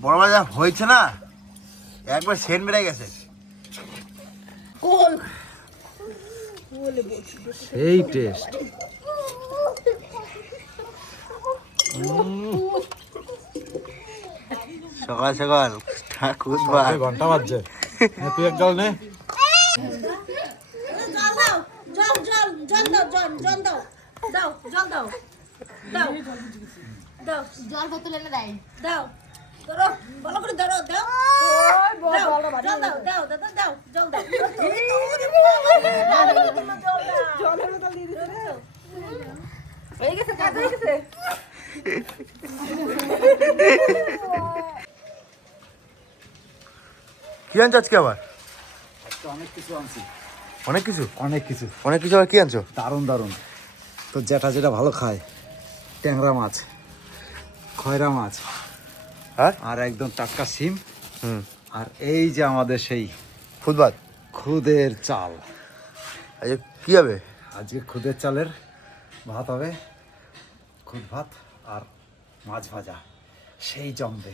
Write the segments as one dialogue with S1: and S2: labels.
S1: বড় বাজা হয়েছে না একবার সেন বেড়ে গেছে
S2: কোল
S3: এই টেস্ট
S1: সকাল সকাল খুদবার
S3: ঘণ্টা বাজছে নে, তুই এক জল নে
S2: জল দাও জল জল জল দাও জল জল দাও দাও জল দাও দাও দাও
S4: জল বোতল এনে দেয়
S2: দাও ধরো ভালো করে ধরো দাও। দাও জল দাও দাও দাদা দাও জল দাও। জলের বোতল দিয়ে দিতে গেছে কাজ গেছে।
S1: কি আনছো আজকে আবার?
S3: অনেক কিছু আনছি।
S1: অনেক কিছু?
S3: অনেক কিছু।
S1: অনেক কিছু আবার কি আনছো?
S3: দারুণ দারুণ। তো যেটা যেটা ভালো খায় ট্যাংরা মাছ খয়রা মাছ।
S1: হ্যাঁ?
S3: আর একদম টাটকা সিম।
S1: হুম।
S3: আর এই যে আমাদের সেই
S1: খুদবার
S3: খুদের চাল।
S1: আচ্ছা কি হবে?
S3: আজকে খুদের চালের ভাত হবে খুদ ভাত আর মাছ ভাজা। সেই জমবে।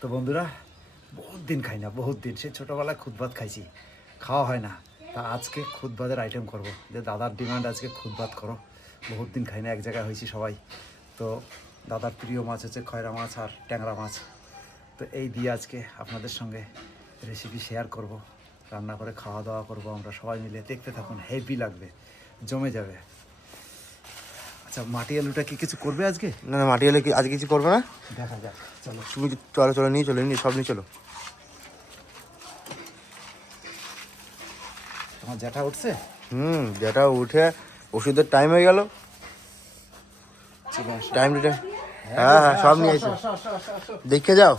S3: তো বন্ধুরা বহুত দিন খাই না বহুত দিন। সে ছোটোবেলায় খুদ ভাত খাইছি। খাওয়া হয় না। তা আজকে খুদ ভাতের আইটেম করব। যে দাদার ডিমান্ড আজকে খুদ ভাত করো। বহুত দিন খাই না এক জায়গায় হয়েছি সবাই। তো দাদার প্রিয় মাছ হচ্ছে খয়রা মাছ আর ট্যাংরা মাছ। তো এই দিয়ে আজকে আপনাদের সঙ্গে রেসিপি শেয়ার করব রান্না করে খাওয়া দাওয়া করব আমরা সবাই মিলে। দেখতে থাকুন হেভি লাগবে জমে যাবে। আচ্ছা মাটি আলুটা কি কিছু করবে আজকে?
S1: না না মাটি আলু কি আজকে কিছু করবে না?
S3: দেখা যাক চলো।
S1: তুমি চলো চলো নিয়ে চলো নিয়ে সব নিয়ে চলো।
S3: তোমার জ্যাঠা উঠছে?
S1: হুম জ্যাঠা উঠে ওষুধের টাইম হয়ে গেল। টাইম টু টাইম হ্যাঁ হ্যাঁ সব নিয়ে এসো। দেখে যাও।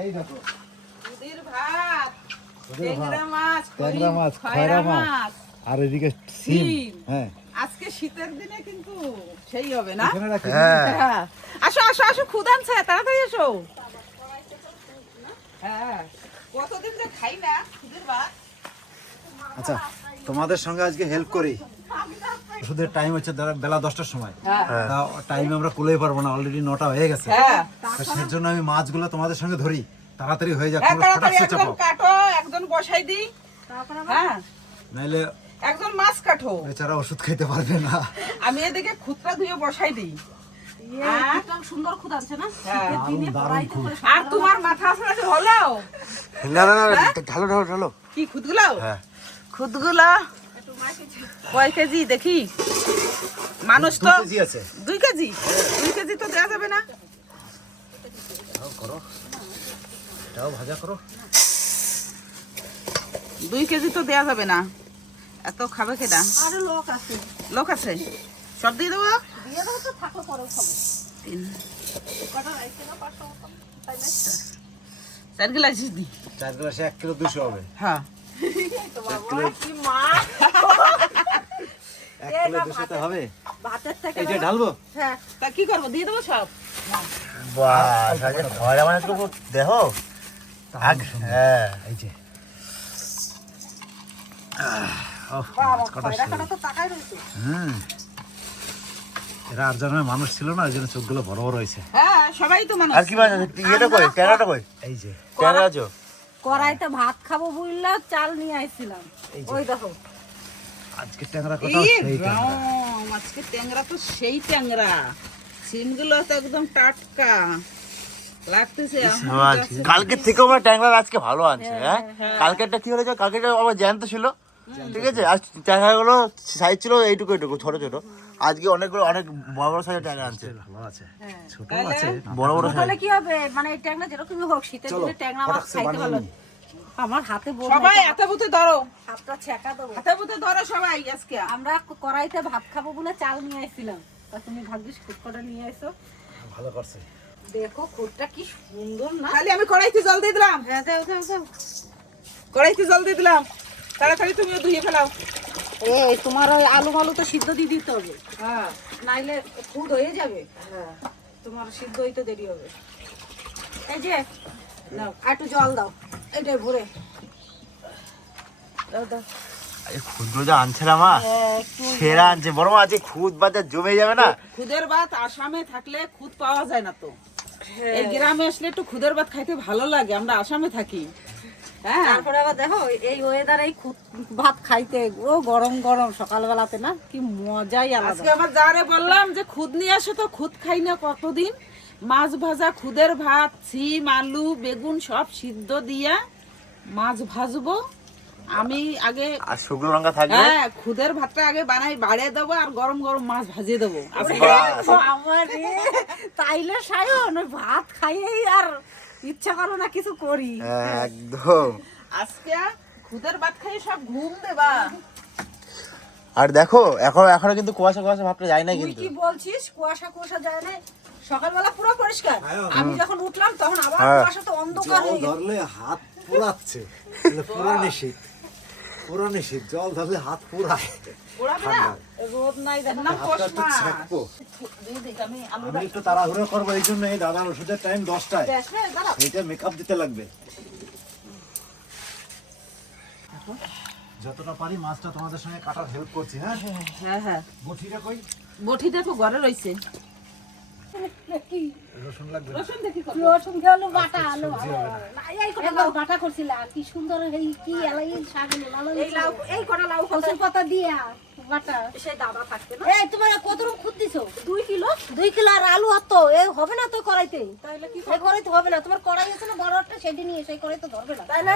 S3: এই দেখো।
S5: দুধের ভাত ট্যাংরা মাছ
S3: ট্যাংরা মাছ
S5: খয়রা
S3: খয়রা মাছ
S5: মাছ
S3: আর এদিকে সিম
S5: সিম।
S3: হ্যাঁ।
S5: আজকে শীতের দিনে কিন্তু সেই হবে না?
S1: হ্যাঁ।
S5: হ্যাঁ। আসো আসো আসো তাড়াতাড়ি এসো হ্যাঁ। কতদিন যে খাই না খুদের ভাত?
S3: আচ্ছা তোমাদের সঙ্গে আজকে হেল্প করি। ওষুধের টাইম হচ্ছে বেলা দশটার সময়। টাইম আমরা কুলেই পারব না অলরেডি নটা হয়ে গেছে।
S5: হ্যাঁ।
S3: সের জন্য আমি মাছগুলো তোমাদের সঙ্গে ধরি। তাড়াতাড়ি হয়ে যাক
S5: হ্যাঁ কাটো একজন বসাই দিই। হ্যাঁ।
S3: নাইলে
S5: একজন মাছ কাটো।
S3: বেচারা ওষুধ খেতে পারবে না।
S5: আমি এদিকে খুদটা ধুয়ে বসাই দিই। হ্যাঁ?
S2: একদম সুন্দর খুদ আনছে না?
S5: হ্যাঁ। আর তোমার মাথা আসলে হলো?
S1: না না না ঢালো ঢালো ঢালো।
S5: কি খুদগুলো?
S1: হ্যাঁ।
S5: খুদগুলো কয় কেজি দেখি? মানুষ তো দুই কেজি দুই কেজি? তো দেওয়া যাবে না।
S3: করো। এটাও ভাজা করো।
S5: দুই কেজি তো দেওয়া যাবে না। এত খাবে
S2: আরও লোক আছে।
S5: লোক আছে? সব দিয়ে দেবো?
S2: দিয়ে দাও তো থাকো খাব।
S5: তিন। চার গিলাস দি।
S3: চার গ্লাসে এক কিলো দুশো হবে।
S5: হ্যাঁ।
S2: তো বাবা কি মা?
S3: এক কিলো দুশোতে হবে?
S2: ভাতের থেকে
S3: ঢালবো?
S2: হ্যাঁ।
S5: তা কি করব? দিয়ে দেবো সব?
S1: বাস আজকে খয়রা মানে তো দেখো। আগ হ্যাঁ।
S3: এই যে।
S2: বাবা খয়রা খানা তো তাকাই রয়েছে।
S3: হুম এরা আর জনের মানুষ ছিল না ওই জন্য চোখগুলো বড় বড় হয়েছে।
S5: হ্যাঁ সবাই তো মানুষ
S1: আর কি ইয়েটা কই?
S3: এই যে।
S2: কড়াইতে ভাত খাব বুঝলা চাল নিয়ে আইছিলাম। ওই দেখো।
S3: আজকে ট্যাংরা কথা সেই
S5: আজকে ট্যাংরা তো সেই ট্যাংরা। সিমগুলো তো একদম টাটকা। লাগতেছে কাছে।
S1: কালকে থেকে আমরা ট্যাংরা আজকে ভালো আনছে হ্যাঁ কালকেরটা কি হয়েছে? কালকেরটা আবার জ্যান্ত ছিল। ঠিক আছে? আর ট্যাংরাগুলো সাইজ ছিল এইটুকু এইটুকু ছোট ছোট। আজকে অনেকগুলো অনেক বড় বড় সাইজের ট্যাংরা আনছে।
S3: ভালো আছে।
S2: হ্যাঁ।
S3: ছোট আছে।
S1: বড় বড় সাইজ।
S2: তাহলে কি হবে? মানে এই ট্যাংরা যেরকমই হোক শীতের দিনে ট্যাংরা মাছ খাইতে ভালো। আমার হাতে
S5: সবাই হাতে বুতে ধরো।
S2: হাতটা ছেঁকা দেবো।
S5: হাতে বুতে ধরো সবাই আজকে।
S2: আমরা কড়াইতে ভাত খাব বলে চাল নিয়ে আইছিলাম তা তুমি ভাগ্যিস কুটকটা নিয়ে আইছো
S3: ভালো করছে।
S2: দেখো কুটটা কি সুন্দর না?
S5: খালি আমি কড়াইতে জল দিয়ে দিলাম।
S2: হ্যাঁ দাও দাও দাও
S5: কড়াইতে জল দিয়ে দিলাম। তাড়াতাড়ি তুমিও ধুয়ে ফেলাও।
S2: এই তোমার ওই আলু মালু তো সিদ্ধ দিয়ে দিতে হবে।
S5: হ্যাঁ।
S2: নাইলে খুদ হয়ে যাবে।
S5: হ্যাঁ।
S2: তোমার সিদ্ধ হইতে দেরি হবে। এই যে নাও আর একটু জল দাও। এটাই ভরে। দাও দাও।
S1: খুদগুলো যা আনছে না মা। সেরা আনছে। বড় মা আজকে খুদ বাজার জমে যাবে না।
S5: খুদের ভাত আসামে থাকলে খুদ পাওয়া যায় না তো। এই গ্রামে আসলে একটু খুদের ভাত খাইতে ভালো লাগে। আমরা আসামে থাকি। হ্যাঁ।
S2: তারপরে আবার দেখো এই ওয়েদার এই ভাত খাইতে ও গরম গরম সকালবেলাতে না কি মজাই আলাদা।
S5: আজকে আমার যারে বললাম যে খুদ নিয়ে আসো তো খুদ খাই না কতদিন? মাছ ভাজা খুদের ভাত সিম আলু বেগুন সব সিদ্ধ দিয়া মাছ ভাজবো। আমি আগে
S1: আর শুকনো লঙ্কা থাকবে?
S5: হ্যাঁ খুদের ভাতটা আগে বানাই বাড়িয়ে দেবো আর গরম গরম মাছ ভাজিয়ে দেবো।
S2: আমার তাইলে সায়ন ভাত খাইয়েই আর ইচ্ছা করো না কিছু করি।
S1: একদম।
S5: আজকে খুদের ভাত খাই সব ঘুম দেবা।
S1: আর দেখো এখন এখনও কিন্তু কুয়াশা কুয়াশা ভাবটা যায় না কিন্তু।
S2: কি বলছিস? কুয়াশা কুয়াশা যায় না। সকালবেলা পুরো পরিষ্কার। আমি যখন উঠলাম তখন আবার
S1: হ্যাঁ।
S2: কুয়াশা তো অন্ধকার হয়ে গেল
S3: ধরলে হাত পোড়াচ্ছে। তাহলে পুরানি পুরানি শীত জল ধরলে হাত হাতটা একটু
S5: আমি
S3: তাড়াহুড়ো করব এই জন্য এই দাদার ওষুধের টাইম দশটায়। এইটা মেকআপ দিতে লাগবে। যতটা পারি মাছটা তোমাদের সঙ্গে কাটার হেল্প করছি হ্যাঁ?
S5: হ্যাঁ হ্যাঁ
S3: বটিটা কই?
S5: বটিটা তো ঘরে রয়েছে
S3: রসুন লাগবে
S5: রসুন দেখি
S2: রসুন খেলো বাটা আলু একবার বাটা করছিল কি সুন্দর এই কি এলাই শাক লাল এই লাউ এই কটা লাউ কচুর পাতা দিয়া বাটা। সেই দাদা থাকবে না? এই তোমার কত রকম খুদ দিছো? দুই কিলো। দুই কিলো আর আলু আর তো এই হবে না তো কড়াইতে? তাইলে কি এই কড়াইতে হবে না। তোমার কড়াই আছে না বড় একটা সেটি নিয়ে সেই কড়াই তো ধরবে না। তাইলে?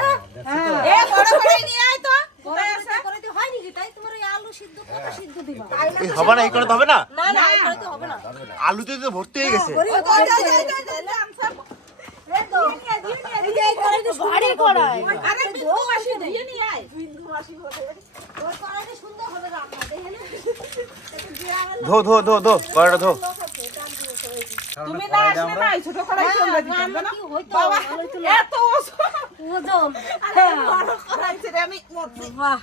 S2: হ্যাঁ
S5: এ বড় কড়াই নিয়ে আয় তো।
S2: হয় নাকি তাই তোমার এই আলু সিদ্ধ কত সিদ্ধ দিবা? তাইলে
S1: এই হবে না এই করে তো হবে না?
S2: না না এই কড়াইতে হবে না।
S1: আলুতে তো ভর্তি হয়ে গেছে। ধো ধো ধো ধো কড়াটা ধো।
S5: তুমি না আসলে না এই ছোট কড়াই বাবা এত
S2: বাহ।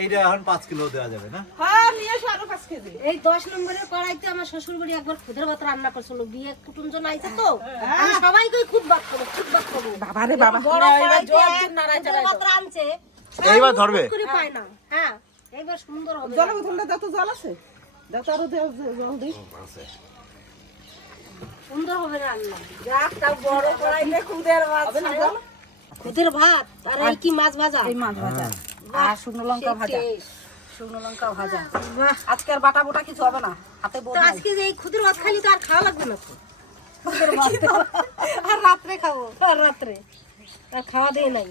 S3: এইটা এখন পাঁচ কিলো দেওয়া যাবে না?
S5: হ্যাঁ নিয়ে এসো আরও পাঁচ কেজি।
S2: এই দশ নম্বরের কড়াইতে আমার শ্বশুর বাড়ি একবার খুদের ভাত রান্না করছিল। বিয়ে কুটুমজন আইছে তো। আমি সবাইকে খুদ ভাত খাব ভাত
S5: বাবা রে বাবা।
S2: রাঁধছে।
S1: এইবার ধরবে।
S2: করে পায় না। হ্যাঁ এইবার সুন্দর হবে।
S5: জল বোতলটা দাও জল আছে। দাও তো আরও জল দিই
S2: সুন্দর হবে রান্না। যাক তা বড় কড়াইতে খুদের ভাত
S5: হবে
S2: খুদের ভাত? আর এই কি মাছ ভাজা?
S5: এই মাছ ভাজা। আর শুকনো লঙ্কা ভাজা। শুকনো লঙ্কা ভাজা। আজকে আর বাটা বোটা কিছু হবে না। হাতে
S2: তো আজকে এই খুদের ভাত খালি তো আর খাওয়া লাগবে না তো। আর রাত্রে খাব। আর রাত্রে? আর খাওয়া দিয়ে নাই।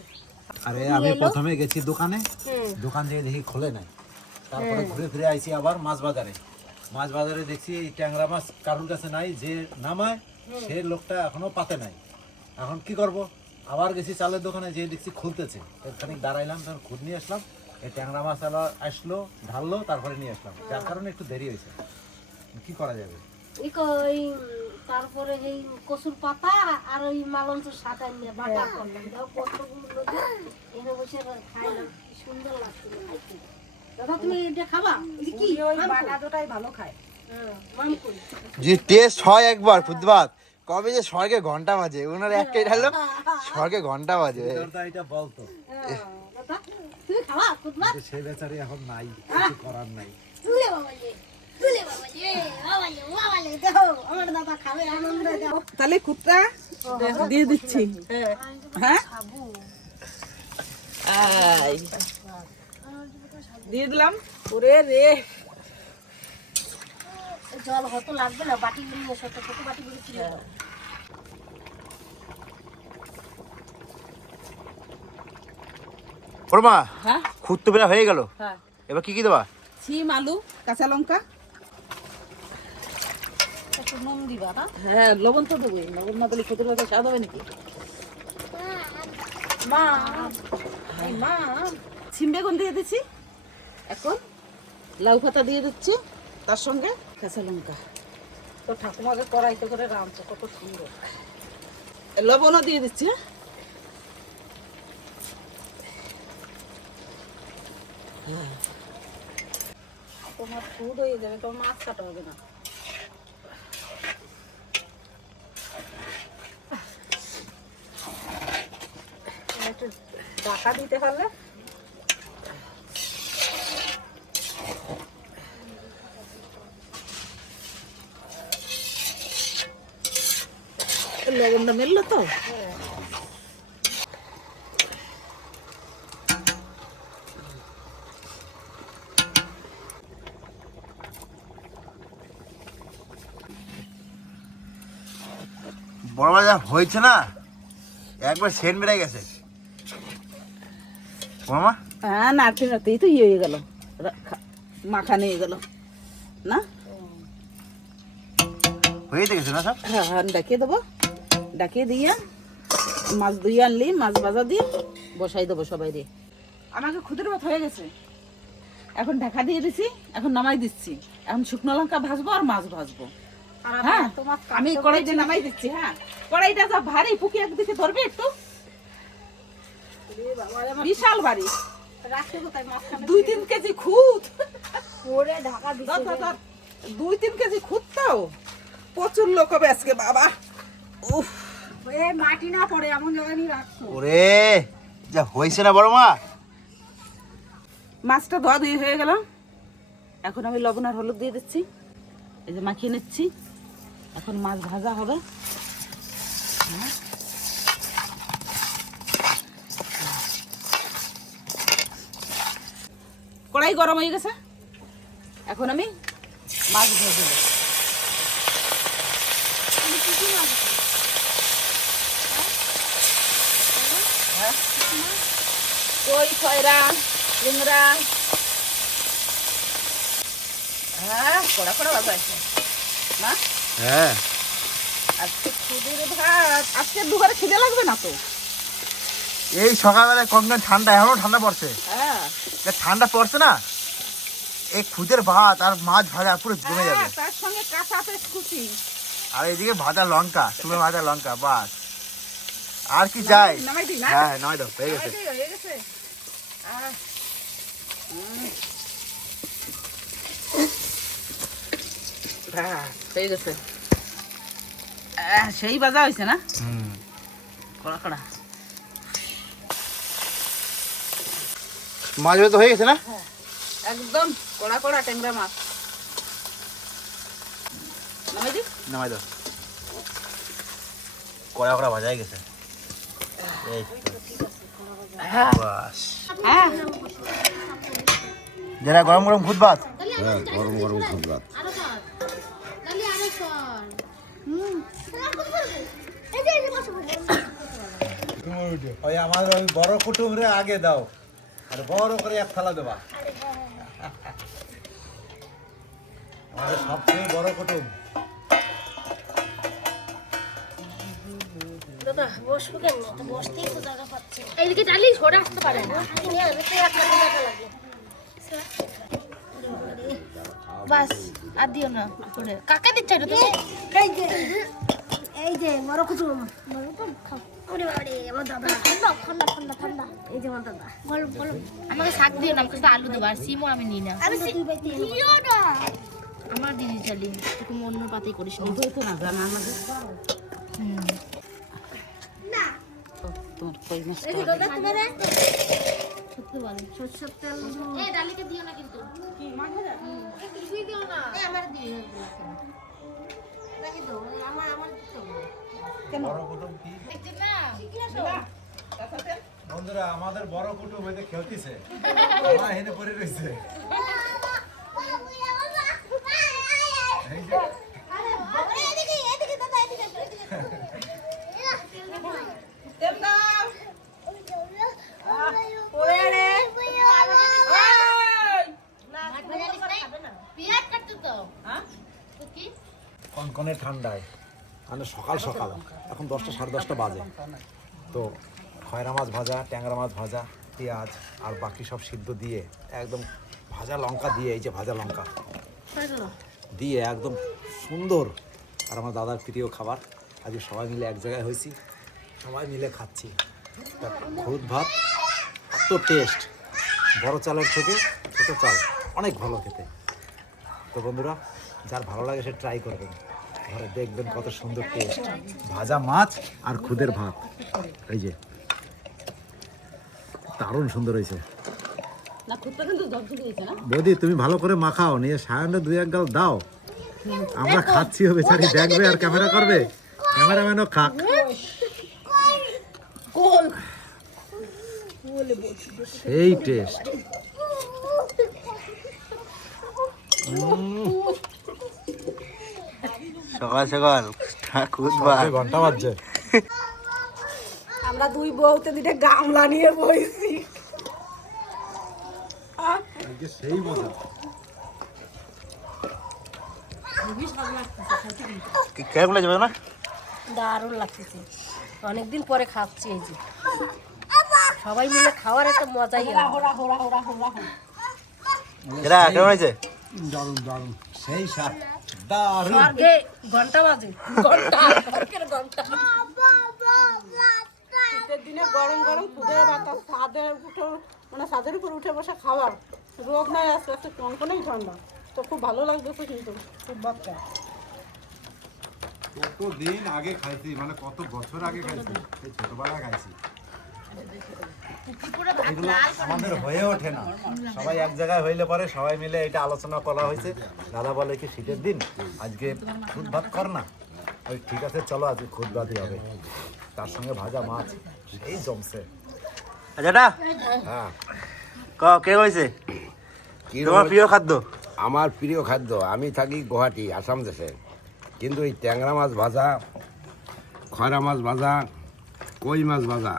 S3: আরে আমি প্রথমে গেছি দোকানে। দোকান থেকে দেখি খোলে নাই। তারপরে ঘুরে ফিরে আইছি আবার মাছ বাজারে। মাছ বাজারে দেখছি এই ট্যাংরা মাছ কারোর কাছে নাই যে নামায় সে লোকটা এখনও পাতে নাই। এখন কি করব? আবার গেছি চালের দোকানে যে দেখছি খুলতেছে। খানিক দাঁড়াইলাম তখন খুদ নিয়ে আসলাম। এই ট্যাংরা মাছ আলা আসলো ঢাললো তারপরে নিয়ে আসলাম। যার কারণে একটু দেরি হয়েছে। কি করা যাবে?
S2: তারপরে এই কচুর পাতা আর ওই মালঞ্চের সাথে নিয়ে বাটা করলাম। কতগুলো এনে বসে খাইলাম সুন্দর লাগছিল দাদা তুমি এটা খাবা? এটা কি?
S5: বাটাটাই ভালো খায়।
S2: হ্যাঁ,
S1: যে টেস্ট হয় একবার খুদ কবে যে স্বর্গে ঘণ্টা বাজে ওনার একটাই ঢালো স্বর্গে ঘণ্টা বাজে।
S3: এটা বলতো
S2: হ্যাঁ,
S3: সে বেচারি এখন নাই কিছু করার নাই।
S5: তাহলে কুটটা দিয়ে দিচ্ছি। হ্যাঁ। আই দিয়ে দিলাম। ওরে রে।
S2: জল হয়তো লাগবে না বাটি নিয়ে এসো তো ছোট বাটি গুলো ছিল
S1: ওর মা
S5: হ্যাঁ?
S1: খুদ তো বেলা হয়ে গেল।
S5: হ্যাঁ।
S1: এবার কি কি দেবা?
S5: সিম আলু কাঁচা লঙ্কা।
S2: একটু নুন দিবা না?
S5: হ্যাঁ লবণ তো দেবো লবণ না দিলে খেতে পারবে স্বাদ হবে নাকি?
S2: মা মা।
S5: সিম বেগুন দিয়ে দিচ্ছি এখন লাউ পাতা দিয়ে দিচ্ছি, তার সঙ্গে কাঁচা লঙ্কা।
S2: তো ঠাকুমাকে কড়াইতে করে রাঁধছো কত সুন্দর।
S5: লবণও দিয়ে দিচ্ছি হ্যাঁ?
S2: তোমার ফুড হয়ে যাবে, তোমার মাছ কাটা হবে না। একটু ডাকা দিতে পারলে
S5: লবণটা মেললো তো
S1: বড় যা হয়েছে না? একবার সেন বেড়ে গেছে। মামা
S5: হ্যাঁ নাড়তে নাড়তেই তো ইয়ে হয়ে গেল। মাখা নিয়ে গেল। না?
S1: হয়ে গেছে না সব?
S5: হ্যাঁ হ্যাঁ ডাকিয়ে দেবো? ডাকিয়ে দিয়ে মাছ ধুয়ে আনলি মাছ ভাজা দিয়ে বসাই দেবো সবাই দিয়ে। আমাকে খুদের ভাত হয়ে গেছে। এখন ঢাকা দিয়ে দিছি এখন নামাই দিচ্ছি। এখন শুকনো লঙ্কা ভাজবো আর মাছ ভাজবো। হ্যাঁ আমি কড়াইটা নামাই দিচ্ছি হ্যাঁ। কড়াইটা যা ভারী ফুকি একদিকে ধরবে একটু। বিশাল ভারী। দুই তিন কেজি খুদ ধর। দুই তিন কেজি খুদ তো। প্রচুর লোক হবে আজকে বাবা। উফ।
S2: এ মাটি না পড়ে এমন জায়গায় নিয়ে রাখছো।
S1: ওরে যা হয়েছে না বড় মা
S5: মাছটা ধোয়া হয়ে গেল। এখন আমি লবণ আর হলুদ দিয়ে দিচ্ছি। এই যে মাখিয়ে নিচ্ছি। এখন মাছ ভাজা হবে। হ্যাঁ। কড়াই গরম হয়ে গেছে। এখন আমি মাছ ভেজে দেবো হ্যাঁ? কই ছয়রা চিংড়া হ্যাঁ কড়া কড়া বাজা আছে। না
S1: হ্যাঁ।
S5: আজকে খুদের ভাত। আজকে দুবারে খিদে লাগবে না তো?
S1: এই সকালবেলায় কমজন ঠান্ডা এখনও ঠান্ডা পড়ছে।
S5: হ্যাঁ।
S1: ঠান্ডা পড়ছে না এই খুদের ভাত আর মাছ ভাজা পুরো জমে যাবে।
S5: হ্যাঁ, তার সঙ্গে কাঁচা পেঁচ কুচি।
S1: আর এইদিকে ভাজা লঙ্কা শুকনো ভাজা লঙ্কা বাস। আর কি চাই? হ্যাঁ নয় দাও হয়ে গেছে।
S5: হয়ে গেছে। সেই বাজা হয়েছে না? কড়া কড়া।
S1: মাছ তো হয়ে গেছে না?
S5: একদম কড়া কড়া ট্যাংরা মাছ। নামাই দিই
S1: নামাই দাও। কড়া কড়া ভাজা হয়ে গেছে। এই। তো। বাস
S5: হ্যাঁ।
S1: যারা গরম গরম ভূত ভাত।
S4: হ্যাঁ গরম গরম
S2: বসো বসো
S3: ওই আমার ওই বড় কুটুমরে আগে দাও। আর বড় করে এক থালা দেবা। আমাদের সবচেয়ে বড় কুটুম।
S2: দাদা বসবো কেন তো বসতেই তো জায়গা পাচ্ছে এইদিকে ডালি সরে আসতে পারে। না বাস আর দিও না করে কাকে দিচ্ছ এটা তুমি? এই যে এই যে বড় ওরে বাবারে আমার দাদা। ঠান্ডা ঠান্ডা ঠান্ডা ঠান্ডা। এই যে আমার দাদা। বলো বলো।
S6: আমাকে শাক দিও না আমাকে আলু দেবো আর সিমও আমি নিই না।
S2: আমি দিও না।
S6: আমার দিদি চালি একটু অন্য পাতেই করিস না।
S5: তো না জানা আমাদের। ও, তোমার কই মাছ
S2: এই তোমার সত্যি বলো সরষের তেল
S6: এই ডালিকে দিও না কিন্তু। কিছুই দিও না।
S2: এই আমার দিয়ে রাখি দাও এই আমার আমার দিতে হবে।
S3: বড় কুটুম কি?
S6: দেখছেন না।
S3: বন্ধুরা আমাদের বড় কুটুম এতে খেলতেছে। মা হেনে পড়ে রয়েছে এই যে
S2: আরে বাবা, এদিকে এদিকে দাদা এদিকে এসো, এদিকে এসো। ওরে রে।
S6: পেঁয়াজ কাটতো তো
S5: হ্যাঁ?
S6: তো কি
S3: কনকনে ঠান্ডায়। মানে সকাল সকাল, এখন দশটা সাড়ে দশটা বাজে। তো খয়রা মাছ ভাজা, ট্যাংরা মাছ ভাজা, পেঁয়াজ আর বাকি সব সিদ্ধ দিয়ে একদম ভাজা লঙ্কা দিয়ে, এই যে ভাজা লঙ্কা। দিয়ে একদম সুন্দর আর আমার দাদার প্রিয় খাবার। আজকে সবাই মিলে এক জায়গায় হয়েছি, সবাই মিলে খাচ্ছি। খুদ ভাত এত টেস্ট। বড় চালের থেকে ছোটো চাল, অনেক ভালো খেতে। তো বন্ধুরা, যার ভালো লাগে সে ট্রাই করবেন ঘরে দেখবেন কত সুন্দর টেস্ট ভাজা মাছ আর খুদের ভাত। এই যে। দারুণ সুন্দর হয়েছে। বৌদি তুমি ভালো করে মাখাও নিয়ে সায়নটা দুই এক গাল দাও। আমরা খাচ্ছি হবে বেচারি দেখবে আর ক্যামেরা করবে। ক্যামেরাম্যানও খাক। সেই টেস্ট
S1: সকাল সকাল।
S3: ঘণ্টা বাজছে।
S2: আমরা দুই বউতে দুইটা গামলা নিয়ে বইছি।
S3: সেই মজা।
S1: কেমন না?
S2: দারুণ লাগতেছে। অনেকদিন পরে খাচ্ছি এই যে। সবাই মিলে খাওয়ার একটা মজাই
S1: কেমন হয়েছে?
S3: দারুণ দারুণ। সেই
S2: স্বর্গে ঘণ্টা বাজে। ঘণ্টা স্বর্গের ঘণ্টা।
S5: শীতের দিনে গরম গরম খুদের বাতা ছাদের উপর মানে ছাদের উপর উঠে বসে খাওয়ার রোদ নাই আস্তে আস্তে কনকনেই ঠান্ডা। তো খুব ভালো লাগতেছে কিন্তু খুব বাচ্চা।
S3: কত দিন আগে খাইছি মানে কত বছর আগে খাইছি? সেই ছোটবেলায় খাইছি। এগুলো আমাদের হয়ে ওঠে না। সবাই এক জায়গায় হইলে পরে সবাই মিলে এটা আলোচনা করা হয়েছে। দাদা বলে কি শীতের দিন? আজকে খুদ ভাত কর না। ওই ঠিক আছে চলো আজকে খুদ ভাতই হবে। তার সঙ্গে ভাজা মাছ সেই জমছে।
S1: আচ্ছা
S4: হ্যাঁ।
S1: ক কে হয়েছে
S4: কি
S1: তোমার প্রিয় খাদ্য?
S4: আমার প্রিয় খাদ্য আমি থাকি গুয়াহাটি আসাম দেশে। কিন্তু এই ট্যাংরা মাছ ভাজা খয়রা মাছ ভাজা কই মাছ ভাজা?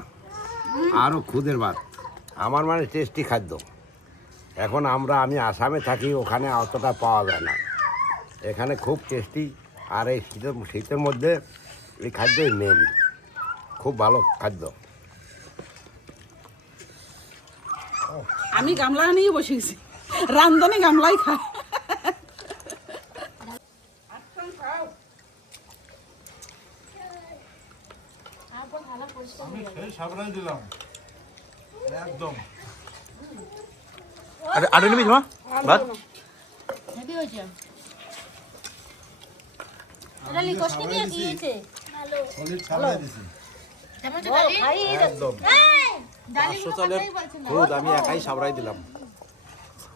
S4: আরও খুদের ভাত। আমার মানে টেস্টি খাদ্য। এখন আমরা আমি আসামে থাকি ওখানে অতটা পাওয়া যায় না। এখানে খুব টেস্টি আর এই শীতের শীতের মধ্যে এই খাদ্যই মেন খুব ভালো খাদ্য।
S5: আমি গামলা নিয়ে বসে গেছি। রান্ধনি গামলাই খা
S3: আমি সেই সাবরাই দিলাম। একদম।
S1: আর আটে নিবি তোমার ভাত।
S6: হেভি হয়েছে? এটা লিকোস কি দিয়ে দিয়েছে
S3: সলিড সাবরাই দিছি। একদম।
S6: এই, ডালি
S3: পাঁচশো চালের খুদ আমি একাই সাবরাই দিলাম।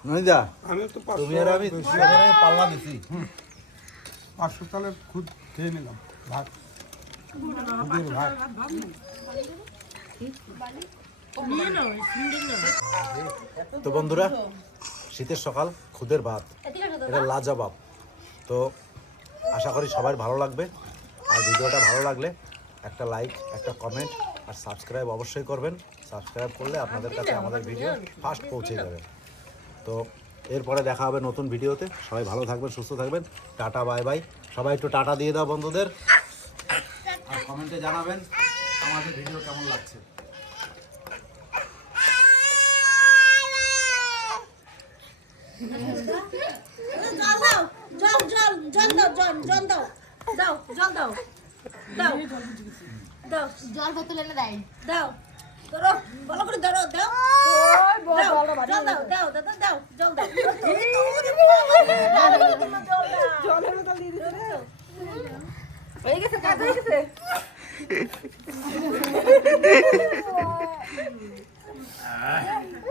S3: নইদা তুমি আর আমি পাল্লা দিছি।
S7: পাঁচশো চালের খুদ খেয়ে নিলাম। ভাত।
S3: তো বন্ধুরা, শীতের সকাল, খুদের ভাত। এটা লাজবাব। তো আশা করি সবার ভালো লাগবে। আর ভিডিওটা ভালো লাগলে একটা লাইক একটা কমেন্ট আর সাবস্ক্রাইব অবশ্যই করবেন। সাবস্ক্রাইব করলে আপনাদের কাছে আমাদের ভিডিও ফার্স্ট পৌঁছে যাবে। তো এরপরে দেখা হবে নতুন ভিডিওতে সবাই ভালো থাকবেন, সুস্থ থাকবেন। টাটা বাই বাই সবাই একটু টাটা দিয়ে দাও বন্ধুদের। কমেন্টে জানাবেন আমাদের ভিডিও কেমন লাগছে।
S2: জল জল জল দাও। জল জল দাও। দাও জল দাও দাও। দাও
S6: জল বোতল এনে দেয়
S2: দাও। ধরো ভালো করে ধরো দাও দাও জল দাও দাও। দাদা দাও জল দাও
S5: জলের বোতল দিয়ে রে। হয়ে গেছে কাজ হয়ে গেছে?